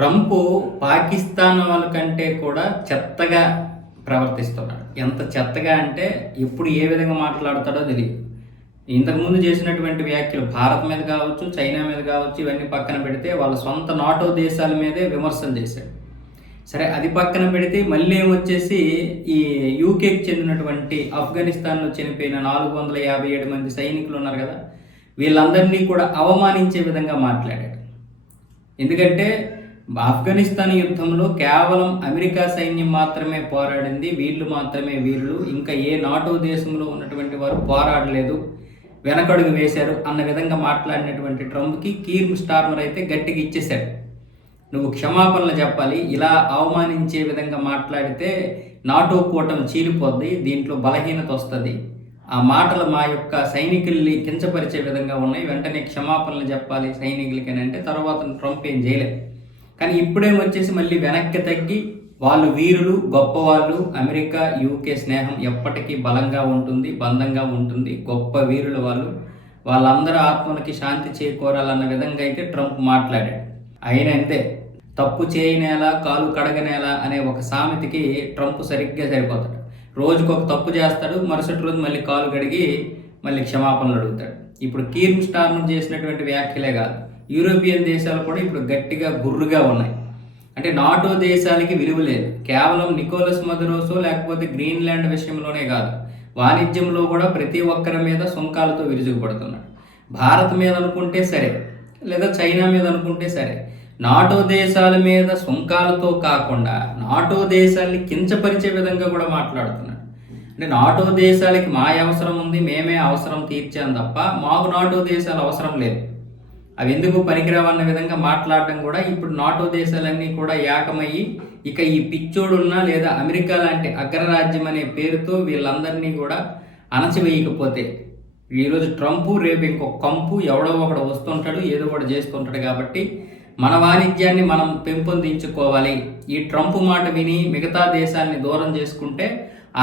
Trump Pakistan వాళ్ళ కంటే కూడా చెత్తగా ప్రవర్తిస్తున్నాడు. ఎంత చెత్తగా అంటే ఎప్పుడు ఏ విధంగా మాట్లాడతాడో తెలియదు. ఇంతకుముందు చేసినటువంటి వ్యాఖ్యలు భారత్ మీద కావచ్చు చైనా మీద కావచ్చు ఇవన్నీ పక్కన పెడితే వాళ్ళ సొంత నాటో దేశాల మీదే విమర్శలు చేశాడు సరే అది పక్కన పెడితే మళ్ళీ వచ్చేసి ఈ యూకేకి చెందినటువంటి ఆఫ్ఘనిస్తాన్లో చనిపోయిన నాలుగు వందల యాభై ఏడు మంది సైనికులు ఉన్నారు కదా వీళ్ళందరినీ కూడా అవమానించే విధంగా మాట్లాడాడు. ఎందుకంటే ఆఫ్ఘనిస్తాన్ యుద్ధంలో కేవలం అమెరికా సైన్యం మాత్రమే పోరాడింది. వీళ్ళు మాత్రమే వీళ్ళు ఇంకా ఏ నాటో దేశంలో ఉన్నటువంటి వారు పోరాడలేదు. వెనకడుగు వేశారు అన్న విధంగా మాట్లాడినటువంటి ట్రంప్కి కీర్ స్టార్మర్ అయితే గట్టిగా ఇచ్చేశాడు. నువ్వు క్షమాపణలు చెప్పాలి. ఇలా అవమానించే విధంగా మాట్లాడితే నాటో కూటమి చీలిపోద్ది దీంట్లో బలహీనత వస్తుంది. ఆ మాటలు మా యొక్క సైనికుల్ని కించపరిచే విధంగా ఉన్నాయి. వెంటనే క్షమాపణలు చెప్పాలి సైనికులకి అని అంటే తర్వాత ట్రంప్ ఏం చేయలేదు. కానీ ఇప్పుడేమొచ్చేసి మళ్ళీ వెనక్కి తగ్గి వాళ్ళు వీరులు గొప్పవాళ్ళు అమెరికా యూకే స్నేహం ఎప్పటికీ బలంగా ఉంటుంది బంధంగా ఉంటుంది. గొప్ప వీరులు వాళ్ళు. వాళ్ళందరూ ఆత్మలకి శాంతి చేకూరాలన్న విధంగా అయితే ట్రంప్ మాట్లాడాడు. అయినా అంతే తప్పు చేయనేలా కాలు కడగనేలా అనే ఒక సామెతకి ట్రంప్ సరిగ్గా సరిపోతాడు. రోజుకు ఒక తప్పు చేస్తాడు మరుసటి రోజు మళ్ళీ కాలు కడిగి మళ్ళీ క్షమాపణలు అడుగుతాడు. ఇప్పుడు కీర్మ్ స్టార్మర్ చేసినటువంటి వ్యాఖ్యలే కాదు. యూరోపియన్ దేశాలు కూడా ఇప్పుడు గట్టిగా గుర్రుగా ఉన్నాయి. అంటే నాటో దేశాలకి విలువ లేదు. కేవలం నికోలస్ మదరోసో లేకపోతే గ్రీన్లాండ్ విషయంలోనే కాదు. వాణిజ్యంలో కూడా ప్రతి ఒక్కరి మీద సుంకాలతో విరుచుకుపడుతున్నాడు. భారత్ మీద అనుకుంటే సరే లేదా చైనా మీద అనుకుంటే సరే నాటో దేశాల మీద సుంకాలతో కాకుండా నాటో దేశాల్ని కించపరిచే విధంగా కూడా మాట్లాడుతున్నాడు. అంటే నాటో దేశాలకి మా అవసరం ఉంది మేమే అవసరం తీర్చాం తప్ప మాకు నాటో దేశాలు అవసరం లేదు. అవి ఎందుకు పనికిరావన్న విధంగా మాట్లాడడం కూడా ఇప్పుడు నాటో దేశాలన్నీ కూడా ఏకమయ్యి ఇక ఈ పిచ్చోడున్న లేదా అమెరికా లాంటి అగ్రరాజ్యం అనే పేరుతో వీళ్ళందరినీ కూడా అణచివేయకపోతే ఈరోజు ట్రంప్ రేపు ఇంకొక కంపు ఎవడో ఒకడు వస్తుంటాడు ఏదో ఒకటి చేస్తుంటాడు కాబట్టి మన వాణిజ్యాన్ని మనం పెంపొందించుకోవాలి. ఈ ట్రంప్ మాట విని మిగతా దేశాన్ని దూరం చేసుకుంటే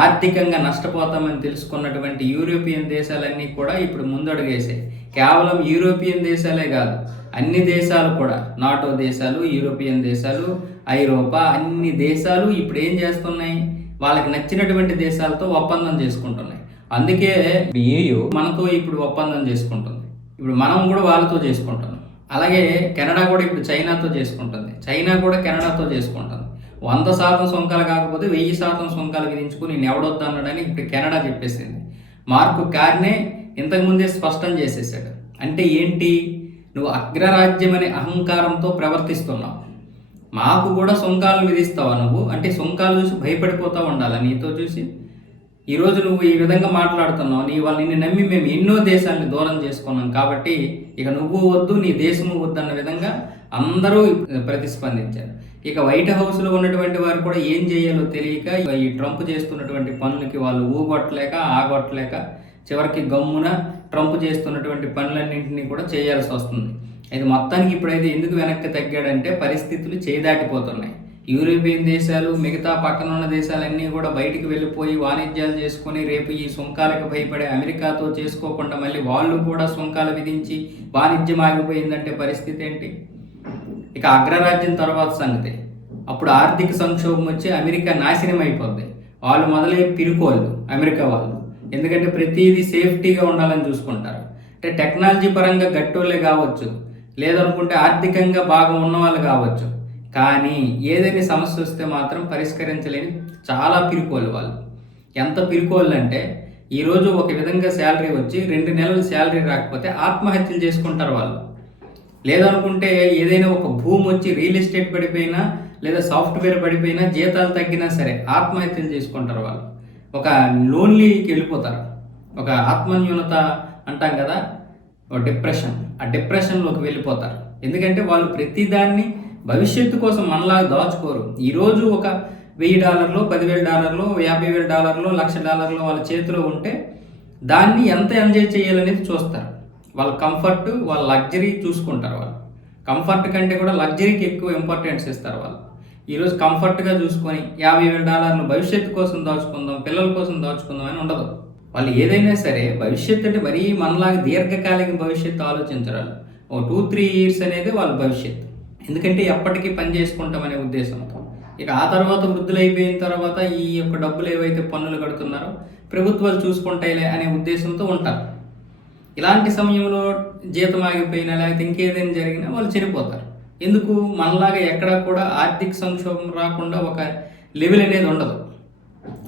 ఆర్థికంగా నష్టపోతామని తెలుసుకున్నటువంటి యూరోపియన్ దేశాలన్నీ కూడా ఇప్పుడు ముందడుగేసాయి. కేవలం యూరోపియన్ దేశాలే కాదు అన్ని దేశాలు కూడా నాటో దేశాలు యూరోపియన్ దేశాలు ఐరోపా అన్ని దేశాలు ఇప్పుడు ఏం చేస్తున్నాయి? వాళ్ళకి నచ్చినటువంటి దేశాలతో ఒప్పందం చేసుకుంటున్నాయి. అందుకే ఏయు మనతో ఇప్పుడు ఒప్పందం చేసుకుంటుంది. ఇప్పుడు మనం కూడా వాళ్ళతో చేసుకుంటున్నాం. అలాగే కెనడా కూడా ఇప్పుడు చైనాతో చేసుకుంటుంది. చైనా కూడా కెనడాతో చేసుకుంటుంది. వంద శాతం సొంకాలు కాకపోతే వెయ్యి శాతం సొంకాలు విధించుకుని నేను ఎవడొద్దు అనడానికి ఇప్పుడు కెనడా చెప్పేసింది. మార్కు కార్నే ఇంతకుముందే స్పష్టం చేసేసాడు అంటే ఏంటి? నువ్వు అగ్రరాజ్యం అనే అహంకారంతో ప్రవర్తిస్తున్నావు. మాకు కూడా సుంకాలు విధిస్తావా నువ్వు? అంటే సుంకాలు చూసి భయపడిపోతా ఉండాలా నీతో చూసి? ఈరోజు నువ్వు ఈ విధంగా మాట్లాడుతున్నావు. నీ వాళ్ళు నిన్ను నమ్మి మేము ఎన్నో దేశాలని దూరం చేసుకున్నాం కాబట్టి ఇక నువ్వు వద్దు నీ దేశము వద్దు అన్న విధంగా అందరూ ప్రతిస్పందించారు. ఇక వైట్ హౌస్లో ఉన్నటువంటి వారు కూడా ఏం చేయాలో తెలియక ఈ ట్రంప్ చేస్తున్నటువంటి పనులకి వాళ్ళు ఊగొట్టలేక ఆగొట్టలేక చివరికి గమ్మున ట్రంప్ చేస్తున్నటువంటి పనులన్నింటినీ కూడా చేయాల్సి వస్తుంది. అయితే మొత్తానికి ఇప్పుడైతే ఎందుకు వెనక్కి తగ్గాడంటే పరిస్థితులు చేదాటిపోతున్నాయి. యూరోపియన్ దేశాలు మిగతా పక్కన ఉన్న దేశాలన్నీ కూడా బయటికి వెళ్ళిపోయి వాణిజ్యాలు చేసుకొని రేపు ఈ సుంకాలకు భయపడే అమెరికాతో చేసుకోకుండా మళ్ళీ వాళ్ళు కూడా సుంకాలు విధించి వాణిజ్యం ఆగిపోయిందంటే పరిస్థితి ఏంటి? ఇక అగ్రరాజ్యం తర్వాత సంగతి. అప్పుడు ఆర్థిక సంక్షోభం వచ్చి అమెరికా నాశనం అయిపోద్ది వాళ్ళు మొదలై పిరుకోళ్ళు అమెరికా వాళ్ళు. ఎందుకంటే ప్రతిదీ సేఫ్టీగా ఉండాలని చూసుకుంటారు. అంటే టెక్నాలజీ పరంగా గట్టోళ్ళే కావచ్చు లేదనుకుంటే ఆర్థికంగా బాగా ఉన్నవాళ్ళు కావచ్చు. కానీ ఏదైనా సమస్య వస్తే మాత్రం పరిష్కరించలేని చాలా పిరుకోళ్ళు వాళ్ళు. ఎంత పిరుకోళ్ళు అంటే ఈరోజు ఒక విధంగా శాలరీ వచ్చి రెండు నెలలు శాలరీ రాకపోతే ఆత్మహత్యలు చేసుకుంటారు వాళ్ళు. లేదనుకుంటే ఏదైనా ఒక భూమి వచ్చి రియల్ ఎస్టేట్ పడిపోయినా లేదా సాఫ్ట్వేర్ పడిపోయినా జీతాలు తగ్గినా సరే ఆత్మహత్యలు చేసుకుంటారు వాళ్ళు. ఒక లోన్లీకి వెళ్ళిపోతారు. ఒక ఆత్మన్యూనత అంటాం కదా డిప్రెషన్ ఆ డిప్రెషన్లోకి వెళ్ళిపోతారు. ఎందుకంటే వాళ్ళు ప్రతిదాన్ని భవిష్యత్తు కోసం మనలాగా దాచుకోరు. ఈరోజు ఒక వెయ్యి డాలర్లు పదివేల డాలర్లు యాభై వేల డాలర్లు లక్ష డాలర్లు వాళ్ళ చేతిలో ఉంటే దాన్ని ఎంత ఎంజాయ్ చేయాలనేది చూస్తారు. వాళ్ళ కంఫర్ట్ వాళ్ళ లగ్జరీ చూసుకుంటారు వాళ్ళు. కంఫర్ట్ కంటే కూడా లగ్జరీకి ఎక్కువ ఇంపార్టెన్స్ ఇస్తారు వాళ్ళు. ఈరోజు కంఫర్ట్గా చూసుకొని యాభై వేల డాలర్లు భవిష్యత్తు కోసం దాచుకుందాం పిల్లల కోసం దాచుకుందాం అని ఉండదు. వాళ్ళు ఏదైనా సరే భవిష్యత్తు అంటే మరీ మనలాగా దీర్ఘకాలిక భవిష్యత్తు ఆలోచించరాలు ఓ టూ త్రీ ఇయర్స్ అనేది వాళ్ళ భవిష్యత్తు. ఎందుకంటే ఎప్పటికీ పని చేసుకుంటామనే ఉద్దేశంతో ఇక ఆ తర్వాత వృద్ధులైపోయిన తర్వాత ఈ యొక్క డబ్బులు ఏవైతే పన్నులు కడుతున్నారో ప్రభుత్వాలు చూసుకుంటాయిలే అనే ఉద్దేశంతో ఉంటారు. ఇలాంటి సమయంలో జీతం ఆగిపోయినా లేకపోతే ఇంకేదైనా జరిగినా వాళ్ళు చనిపోతారు. ఎందుకు మనలాగా ఎక్కడా కూడా ఆర్థిక సంక్షోభం రాకుండా ఒక లెవెల్ అనేది ఉండదు.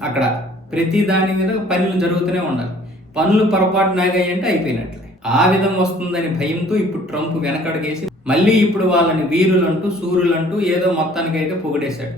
అక్కడ ప్రతి దాని మీద పనులు జరుగుతూనే ఉండాలి. పనులు పొరపాటు నాగాయంటే అయిపోయినట్లే. ఆ విధం వస్తుందని భయంతో ఇప్పుడు ట్రంప్ వెనకడుగేసి మళ్ళీ ఇప్పుడు వాళ్ళని వీరులంటూ సూర్యులంటూ ఏదో మొత్తానికైతే పొగిడేశాడు.